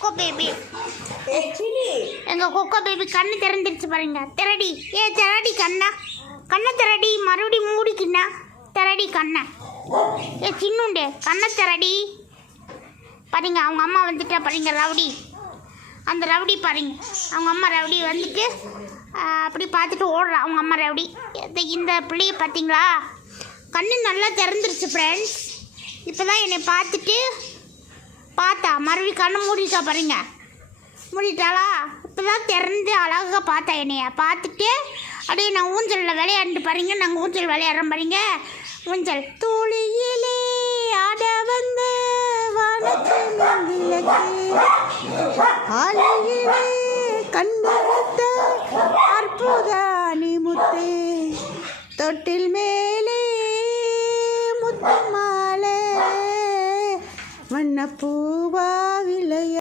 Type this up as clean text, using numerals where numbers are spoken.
Kho kho baby எங்கள் kho kho baby கண்ணு திறந்துருச்சு பாருங்க. திரடி திரடி கண்ணை திரடி மறுபடியும் மூடிக்கிண்ணா திரடி கண்ணை. சின்னுண்டு கண்ணை திரடி பாருங்க. அவங்க அம்மா வந்துட்டா பாருங்க ரவுடி. அந்த ரவுடி பாருங்க. அவங்க அம்மா ரவுடி வந்துட்டு அப்படி பார்த்துட்டு ஓடுறா அவங்க அம்மா ரவுடி. இந்த பிள்ளைய பார்த்தீங்களா கண்ணு நல்லா திறந்துருச்சு ஃப்ரெண்ட்ஸ். இப்போ தான் என்னை பார்த்தா மறுபடியும் கண்ணை மூடிட்டா பாருங்க. மூடிட்டாளா? இப்போ தான் திறந்து அழகாக பார்த்தா என்னைய பார்த்துட்டு அப்படியே நான் ஊஞ்சலில் விளையாண்டு பாருங்க. நாங்கள் ஊஞ்சல் விளையாடுறோம் பாருங்க. ஊஞ்சல் தூளியிலே ஆட வந்த கண்ணுத்த அற்புத அணிமுத்தே தொட்டில் மேலே முத்து மாலை வண்ணப்பூவா விளைய